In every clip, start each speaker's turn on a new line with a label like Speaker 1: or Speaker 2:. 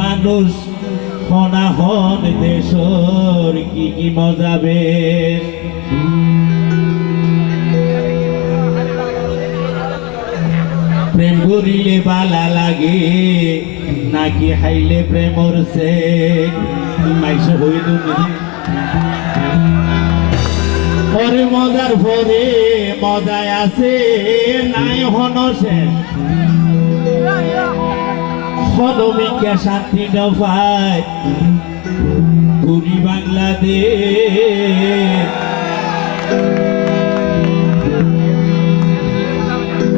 Speaker 1: মানুষ হনাহন দেশর কি কি মজাবে প্রেম করিলে বালা লাগে, নাকি হাইলে প্রেমর সে মাইসে হইল পরে মজার পরে মজায় আছে, নাই হনসে হনমিকা শান্তি নফায় ঘুরি বাংলাদেশ।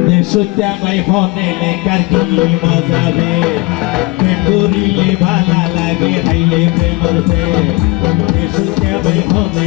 Speaker 1: দেশটা হনে লেখার কি মজাবে প্রেম করিলে ভালা লাগে, হাইলে প্রেমর সে দেশটা হনে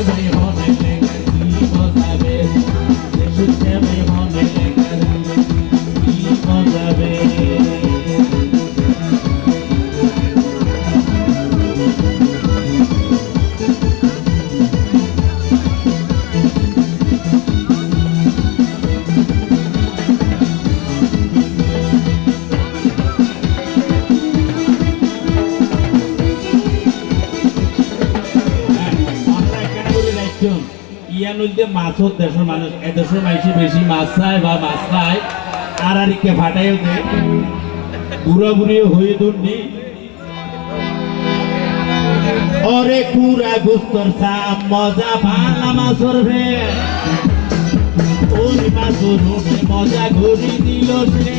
Speaker 1: Thank you. ইয়া নদীতে মাছ হোক দেশের মানুষ এ দেশের মানুষই বেশি মাছ খায় বা মাছ খায়। আর আর কে ফাটাইও দে বুড়া বুড়ি হয়ে দুর্নি ওরে কুরা গুস্তর সাপ মজা ভালা মাছর ভে ওই মাছর মজা ঘুরি দিল সে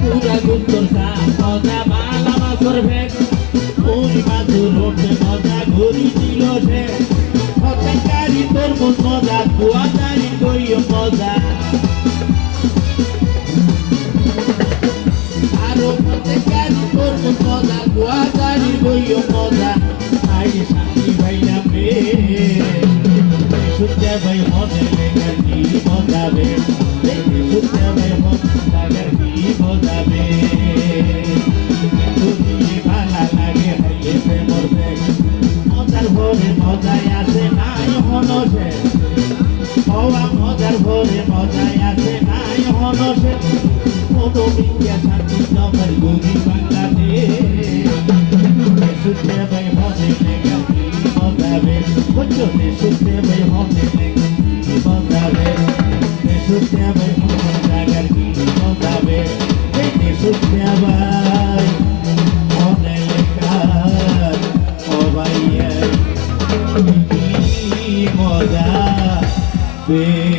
Speaker 1: পুরা গুপ্তর সাপ মজা মজা দুয়াদারি কই মজা আরও হতেকারি তোর মন মজা দুয়াদারি কই মজা আই শান্তি ভাই না পে শুদ্ধ ভাই হনে লেগা কি মজাবে শুদ্ধ ভাই হনে লাগা ভরে মজায় আছে, নাই হনসে কোনো বিজ্ঞা শান্তি নগর গরি বাংলাদেশ। শুদ্ধ ভাই কি মজাবে বুঝতে শুদ্ধ ভাই হনে লেগা কি ভাই হনে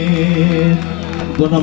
Speaker 1: লেগা